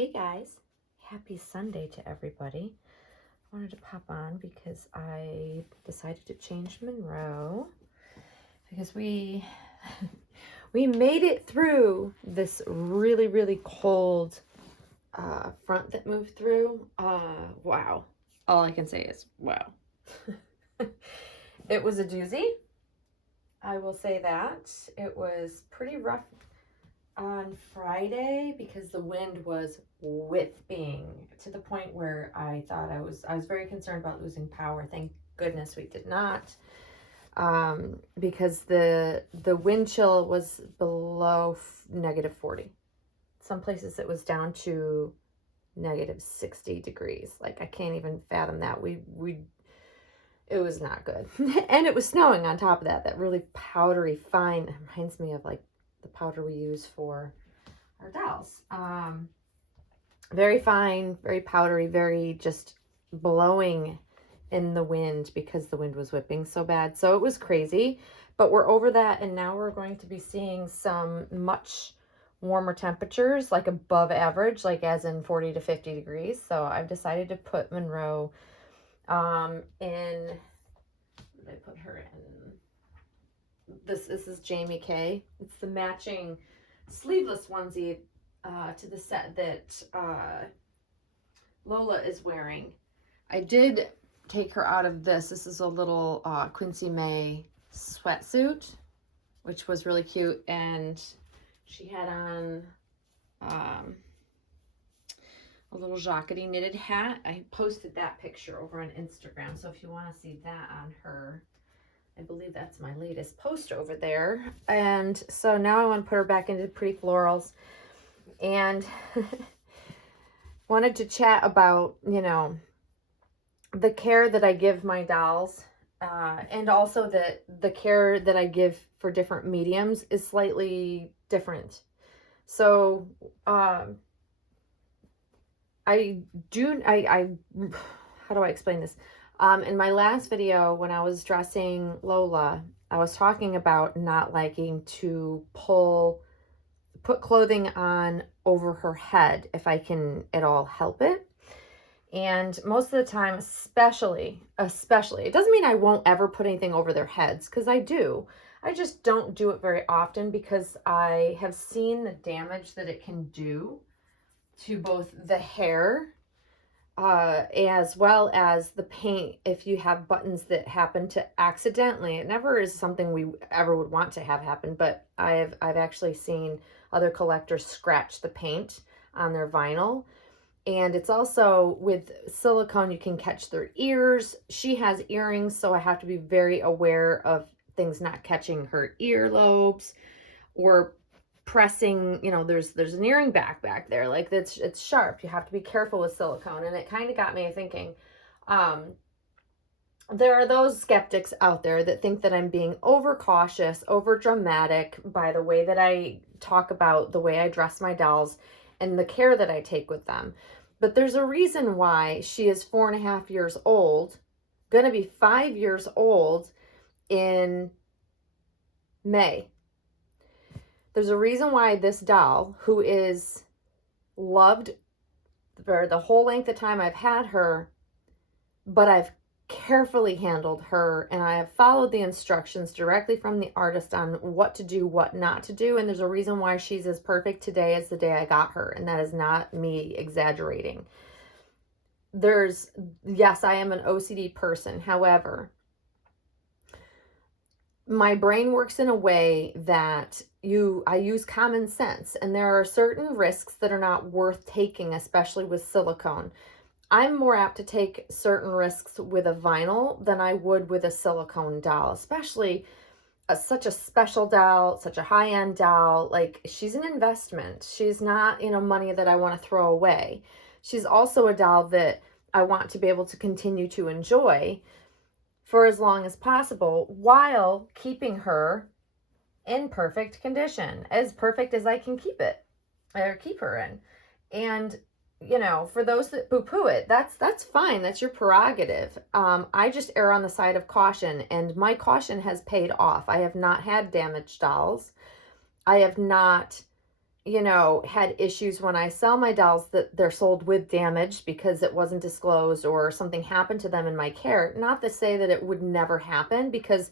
Hey guys, happy Sunday to everybody. I wanted to pop on because I decided to change Monroe because we we made it through this really cold front that moved through. Wow. All I can say is wow. It was a doozy. I will say that. It was pretty rough on Friday because the wind was whipping to the point where I thought I was very concerned about losing power. Thank goodness we did not. Because the wind chill was below negative 40. Some places it was down to negative 60 degrees. Like I can't even fathom that. It was not good. And it was snowing on top of that. That really powdery fine, it reminds me of like the powder we use for our dolls. Very fine, very powdery, very just blowing in the wind because the wind was whipping so bad. So it was crazy, but we're over that, and now we're going to be seeing some much warmer temperatures, like above average, like as in 40 to 50 degrees. So I've decided to put Monroe in, what did I put her in? This is Jamie K. It's the matching sleeveless onesie to the set that Lola is wearing. I did take her out of this. This is a little Quincy May sweatsuit, which was really cute, and she had on a little jacquardie knitted hat. I posted that picture over on Instagram, so if you want to see that on her, I believe that's my latest post over there. And so now I want to put her back into Pretty Florals, and wanted to chat about, you know, the care that I give my dolls, and also that the care that I give for different mediums is slightly different. So how do I explain this? In my last video, when I was dressing Lola, I was talking about not liking to put clothing on over her head if I can at all help it. And most of the time, especially, it doesn't mean I won't ever put anything over their heads, because I do. I just don't do it very often because I have seen the damage that it can do to both the hair as well as the paint if you have buttons that happen to accidentally. It never is something we ever would want to have happen, but I've actually seen other collectors scratch the paint on their vinyl. And it's also with silicone, you can catch their ears. She has earrings, so I have to be very aware of things not catching her earlobes or pressing, you know, there's an earring back there, like it's sharp. You have to be careful with silicone. And it kind of got me thinking, there are those skeptics out there that think that I'm being overcautious, over dramatic by the way that I talk about the way I dress my dolls and the care that I take with them. But there's a reason why she is 4.5 years old, gonna be 5 years old in May. There's a reason why this doll, who is loved for the whole length of time I've had her, but I've carefully handled her, and I have followed the instructions directly from the artist on what to do, what not to do. And there's a reason why she's as perfect today as the day I got her. And that is not me exaggerating. Yes, I am an OCD person. However, my brain works in a way that I use common sense, and there are certain risks that are not worth taking, especially with silicone. I'm more apt to take certain risks with a vinyl than I would with a silicone doll, especially such a special doll, such a high-end doll. Like, she's an investment. She's not, you know, money that I want to throw away. She's also a doll that I want to be able to continue to enjoy for as long as possible while keeping her in perfect condition, as perfect as I can keep her in. And you know, for those that poo-poo it, that's fine. That's your prerogative. I just err on the side of caution, and my caution has paid off. I have not had damaged dolls. I have not you know, had issues when I sell my dolls that they're sold with damage because it wasn't disclosed or something happened to them in my care. Not to say that it would never happen, because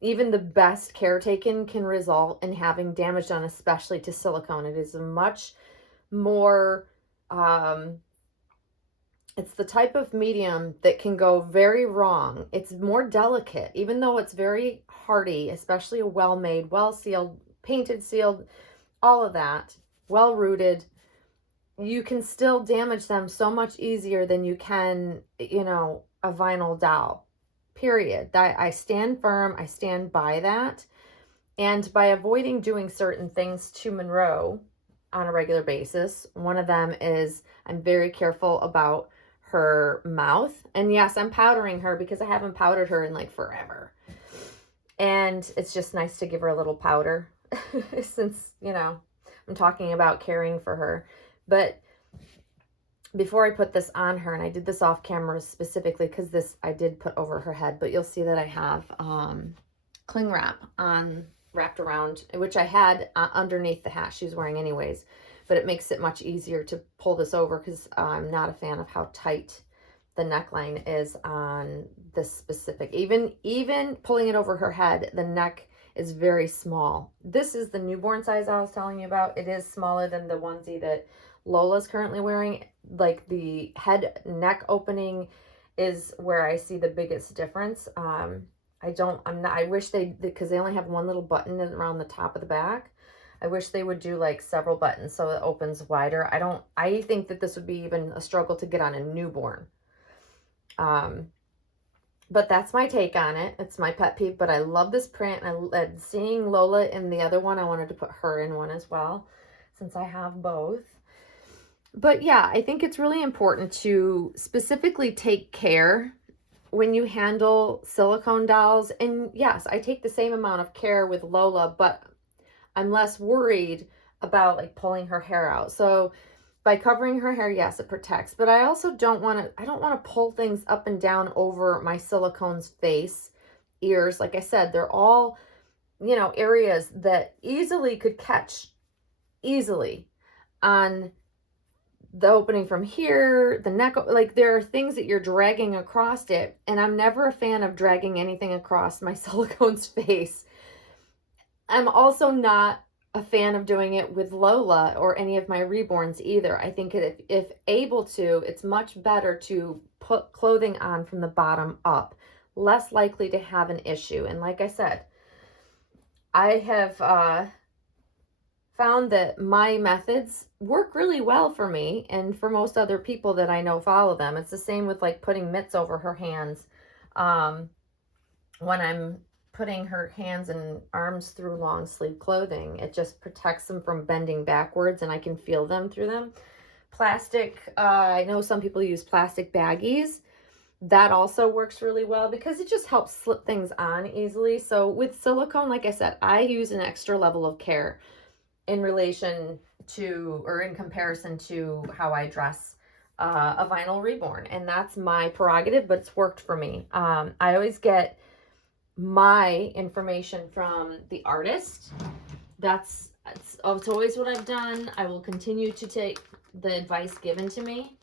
even the best care taken can result in having damage done, especially to silicone. It is a much more, it's the type of medium that can go very wrong. It's more delicate, even though it's very hardy, especially a well-made, well-sealed, painted, sealed, all of that, well-rooted. You can still damage them so much easier than you can, you know, a vinyl doll, period. I stand firm. I stand by that. And by avoiding doing certain things to Monroe on a regular basis, one of them is I'm very careful about her mouth. And yes, I'm powdering her because I haven't powdered her in like forever. And it's just nice to give her a little powder since, you know, I'm talking about caring for her. But before I put this on her, and I did this off camera specifically because this I did put over her head, but you'll see that I have cling wrap on wrapped around, which I had underneath the hat she was wearing anyways, but it makes it much easier to pull this over because I'm not a fan of how tight the neckline is on this specific. Even pulling it over her head, the neck is very small. This is the newborn size I was telling you about. It is smaller than the onesie that Lola's currently wearing. Like the head neck opening is where I see the biggest difference. I wish because they only have one little button around the top of the back. I wish they would do like several buttons so it opens wider. I think that this would be even a struggle to get on a newborn. But that's my take on it. It's my pet peeve, but I love this print. Seeing Lola in the other one, I wanted to put her in one as well, since I have both. But yeah, I think it's really important to specifically take care when you handle silicone dolls. And yes, I take the same amount of care with Lola, but I'm less worried about like pulling her hair out. So by covering her hair, yes, it protects, but I also don't want to pull things up and down over my silicone's face, ears. Like I said, they're all, you know, areas that easily could catch easily on the opening from here, the neck. Like there are things that you're dragging across it, and I'm never a fan of dragging anything across my silicone's face. I'm also not a fan of doing it with Lola or any of my reborns either. I think if able to, it's much better to put clothing on from the bottom up, less likely to have an issue. And like I said, I have found that my methods work really well for me and for most other people that I know follow them. It's the same with like putting mitts over her hands when I'm putting her hands and arms through long sleeve clothing. It just protects them from bending backwards, and I can feel them through them. Plastic, I know some people use plastic baggies. That also works really well because it just helps slip things on easily. So with silicone, like I said, I use an extra level of care in relation to, or in comparison to how I dress a vinyl reborn. And that's my prerogative, but it's worked for me. I always get my information from the artist. It's always what I've done. I will continue to take the advice given to me.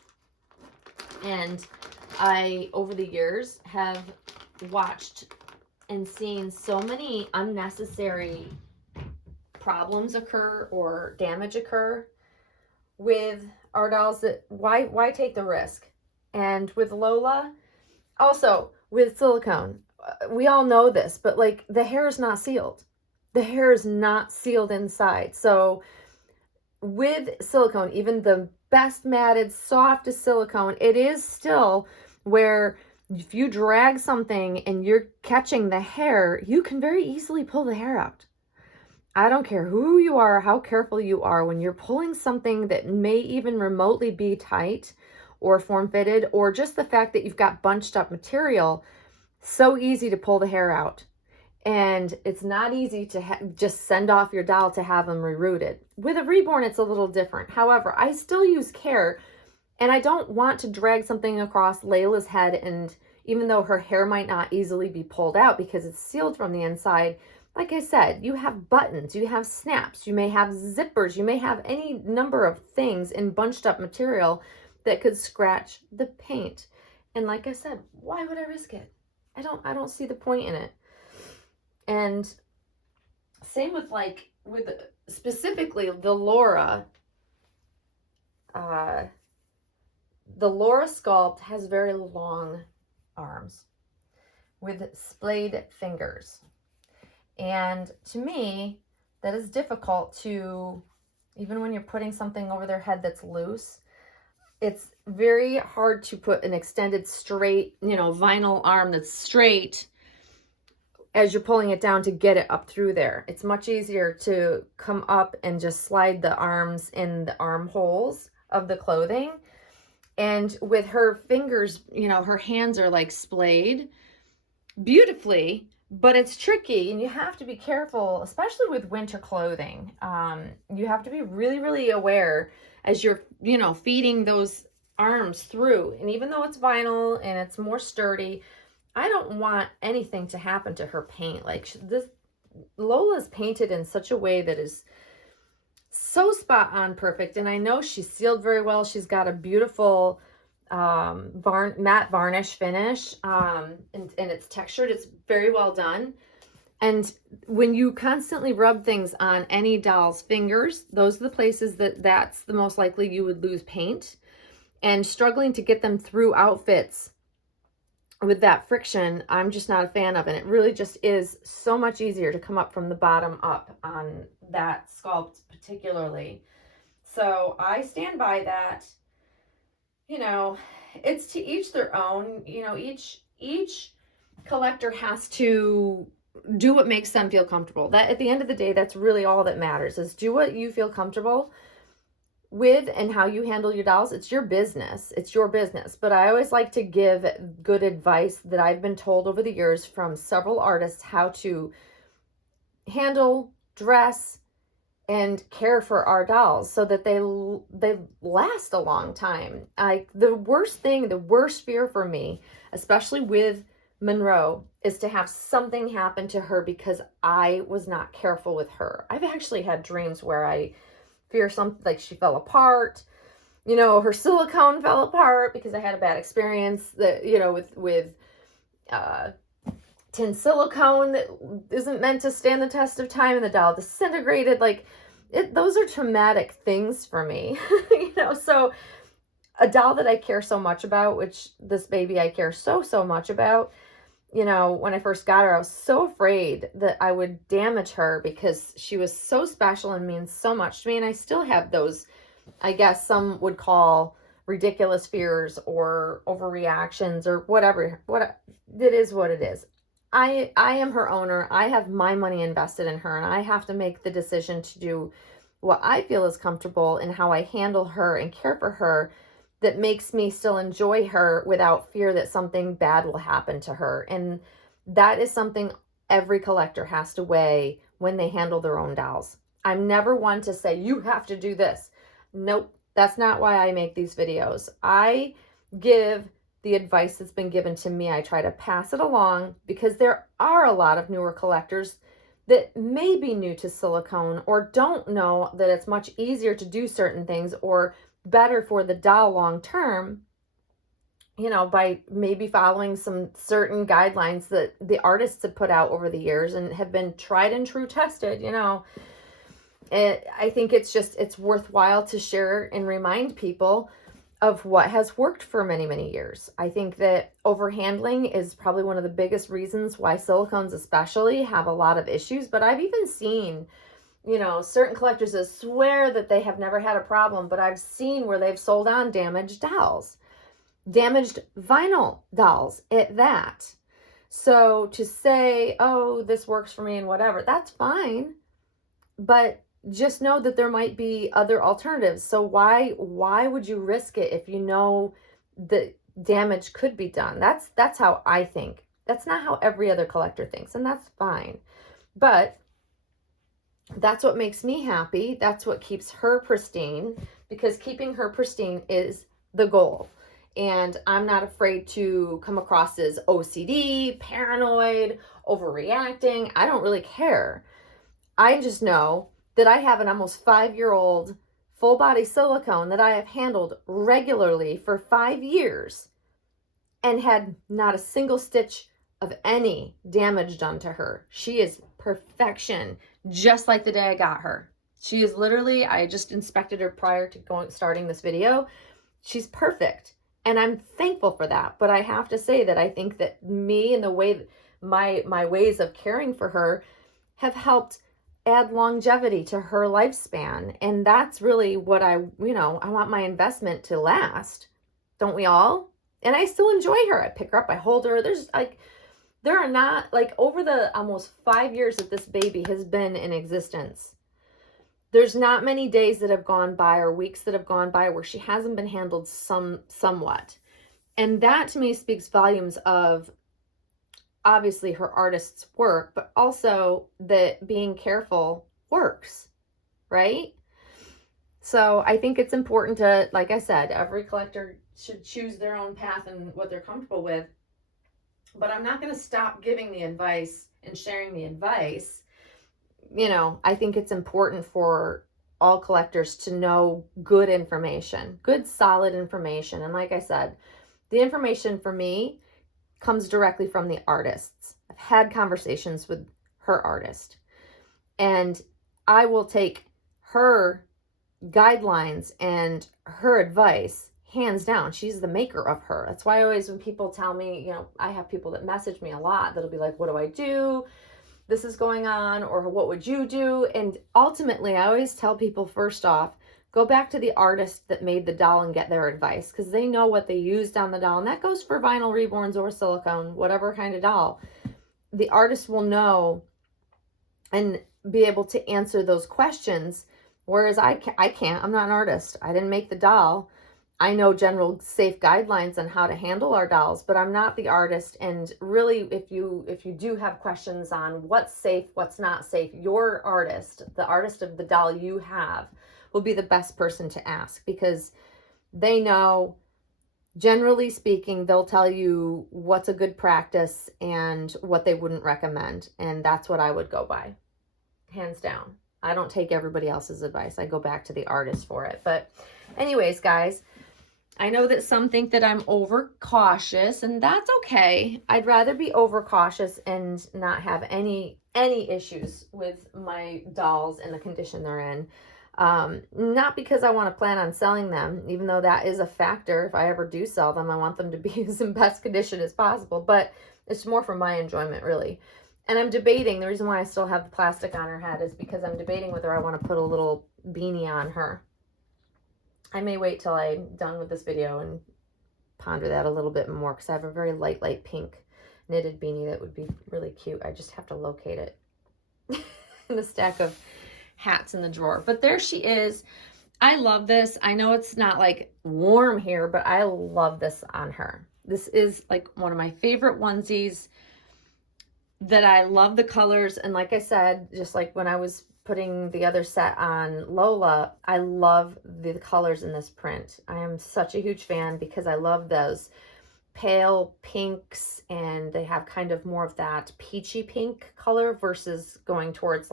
And I, over the years, have watched and seen so many unnecessary problems occur or damage occur with our dolls that why take the risk? And with Lola, also with silicone, we all know this, but like the hair is not sealed. The hair is not sealed inside. So with silicone, even the best matted, softest silicone, it is still where if you drag something and you're catching the hair, you can very easily pull the hair out. I don't care who you are, how careful you are, when you're pulling something that may even remotely be tight or form-fitted, or just the fact that you've got bunched up material, so easy to pull the hair out. And it's not easy to just send off your doll to have them rerooted. With a reborn, it's a little different. However, I still use care, and I don't want to drag something across Layla's head, and even though her hair might not easily be pulled out because it's sealed from the inside, like I said, you have buttons, you have snaps, you may have zippers, you may have any number of things in bunched up material that could scratch the paint. And like I said, why would I risk it? I don't see the point in it. And same with with specifically the Laura. The Laura Sculpt has very long arms with splayed fingers. And to me, that is difficult to, even when you're putting something over their head that's loose, it's very hard to put an extended straight, vinyl arm that's straight as you're pulling it down to get it up through there. It's much easier to come up and just slide the arms in the armholes of the clothing. And with her fingers, her hands are like splayed beautifully, but it's tricky and you have to be careful, especially with winter clothing. You have to be really, really aware as you're, feeding those arms through. And even though it's vinyl and it's more sturdy, I don't want anything to happen to her paint. Like this, Lola's painted in such a way that is so spot on perfect. And I know she's sealed very well. She's got a beautiful matte varnish finish, and it's textured. It's very well done. And when you constantly rub things on any doll's fingers, those are the places that's the most likely you would lose paint. And struggling to get them through outfits with that friction, I'm just not a fan of. And it really just is so much easier to come up from the bottom up on that sculpt particularly. So I stand by that. It's to each their own. Each collector has to do what makes them feel comfortable. That at the end of the day, that's really all that matters, is do what you feel comfortable with and how you handle your dolls. It's your business. It's your business. But I always like to give good advice that I've been told over the years from several artists how to handle, dress, and care for our dolls so that they last a long time. The worst fear for me, especially with Monroe, is to have something happen to her because I was not careful with her. I've actually had dreams where I fear something, like she fell apart, her silicone fell apart because I had a bad experience that, with tin silicone that isn't meant to stand the test of time, and the doll disintegrated. Those are traumatic things for me. So a doll that I care so much about, which this baby I care so much about, when I first got her, I was so afraid that I would damage her because she was so special and means so much to me. And I still have those, I guess some would call ridiculous fears or overreactions or whatever. It is what it is. I am her owner. I have my money invested in her, and I have to make the decision to do what I feel is comfortable in how I handle her and care for her, that makes me still enjoy her without fear that something bad will happen to her. And that is something every collector has to weigh when they handle their own dolls. I'm never one to say, you have to do this. Nope, that's not why I make these videos. I give the advice that's been given to me. I try to pass it along because there are a lot of newer collectors that may be new to silicone or don't know that it's much easier to do certain things or better for the doll long term, by maybe following some certain guidelines that the artists have put out over the years and have been tried and true tested. I think it's worthwhile to share and remind people of what has worked for many, many years. I think that overhandling is probably one of the biggest reasons why silicones especially have a lot of issues. But I've even seen certain collectors that swear that they have never had a problem, but I've seen where they've sold on damaged dolls, damaged vinyl dolls at that. So to say, oh, this works for me and whatever, that's fine. But just know that there might be other alternatives. So why would you risk it if you know the damage could be done? That's how I think. That's not how every other collector thinks, and that's fine. But that's what makes me happy. That's what keeps her pristine, because keeping her pristine is the goal. And I'm not afraid to come across as OCD, paranoid, overreacting. I don't really care. I just know that I have an almost 5-year-old full body silicone that I have handled regularly for 5 years and had not a single stitch of any damage done to her. She is perfection, just like the day I got her. She is literally, I just inspected her prior to starting this video. She's perfect. And I'm thankful for that. But I have to say that I think that me and the way my ways of caring for her have helped add longevity to her lifespan. And that's really what I want my investment to last. Don't we all? And I still enjoy her. I pick her up, I hold her. There are not, over the almost 5 years that this baby has been in existence, there's not many days that have gone by or weeks that have gone by where she hasn't been handled somewhat. And that to me speaks volumes of obviously her artist's work, but also that being careful works, right? So I think it's important to, like I said, every collector should choose their own path and what they're comfortable with. But I'm not going to stop giving the advice and sharing the advice. I think it's important for all collectors to know good information, good, solid information. And like I said, the information for me comes directly from the artists. I've had conversations with her artist, and I will take her guidelines and her advice hands down. She's the maker of her. That's why always when people tell me, I have people that message me a lot that'll be like, what do I do? This is going on, or what would you do? And ultimately, I always tell people, first off, go back to the artist that made the doll and get their advice, because they know what they used on the doll. And that goes for vinyl reborns or silicone, whatever kind of doll. The artist will know and be able to answer those questions, whereas I can't. I'm not an artist. I didn't make the doll. I know general safe guidelines on how to handle our dolls, but I'm not the artist. And really, if you do have questions on what's safe, what's not safe, your artist, the artist of the doll you have, will be the best person to ask, because they know, generally speaking, they'll tell you what's a good practice and what they wouldn't recommend. And that's what I would go by, hands down. I don't take everybody else's advice. I go back to the artist for it. But anyways, guys, I know that some think that I'm overcautious, and that's okay. I'd rather be overcautious and not have any issues with my dolls and the condition they're in. Not because I want to plan on selling them, even though that is a factor. If I ever do sell them, I want them to be in best condition as possible, but it's more for my enjoyment, really. And I'm debating, the reason why I still have the plastic on her head is because I'm debating whether I want to put a little beanie on her. I may wait till I'm done with this video and ponder that a little bit more, because I have a very light pink knitted beanie that would be really cute. I just have to locate it in the stack of hats in the drawer. But there she is. I love this. I know it's not warm here, but I love this on her. This is one of my favorite onesies that I love the colors. And like I said, just like when I was putting the other set on Lola, I love the colors in this print. I am such a huge fan because I love those pale pinks, and they have kind of more of that peachy pink color versus going towards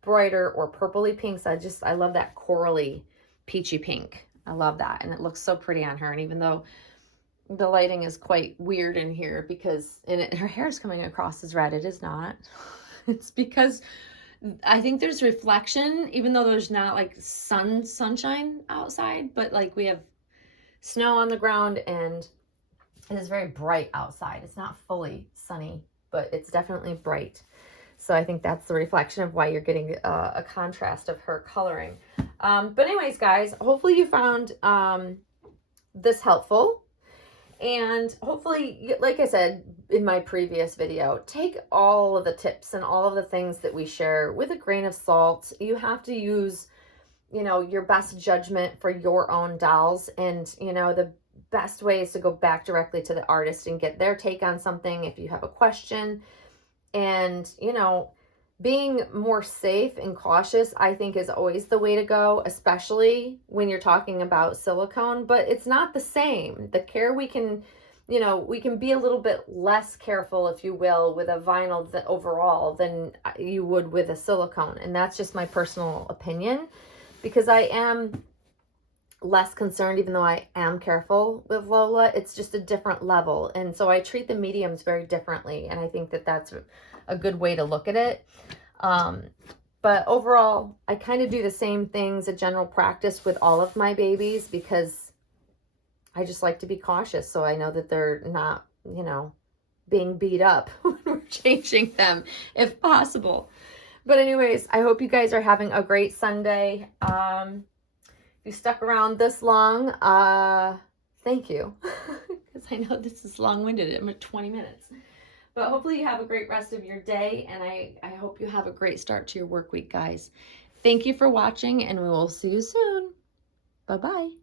brighter or purpley pinks. I love that corally peachy pink. I love that. And it looks so pretty on her. And even though the lighting is quite weird in here because her hair is coming across as red, it is not. It's because I think there's reflection, even though there's not sunshine outside, but we have snow on the ground and it is very bright outside. It's not fully sunny, but it's definitely bright. So I think that's the reflection of why you're getting a contrast of her coloring. But anyways, guys, hopefully you found this helpful. And hopefully, like I said in my previous video, take all of the tips and all of the things that we share with a grain of salt. You have to use, your best judgment for your own dolls. And, the best way is to go back directly to the artist and get their take on something if you have a question. And, being more safe and cautious, I think, is always the way to go, especially when you're talking about silicone, but it's not the same. The care we can, you know, we can be a little bit less careful, if you will, with a vinyl overall than you would with a silicone. And that's just my personal opinion, because I am less concerned, even though I am careful with Lola. It's just a different level. And so I treat the mediums very differently. And I think that that's a good way to look at it. But overall, I kind of do the same things, a general practice with all of my babies, because I just like to be cautious. So I know that they're not, you know, being beat up when we're changing them if possible. But anyways, I hope you guys are having a great Sunday. If you stuck around this long, thank you. Because I know this is long-winded. I'm at 20 minutes. But hopefully you have a great rest of your day, and I hope you have a great start to your work week, guys. Thank you for watching, and we will see you soon. Bye-bye.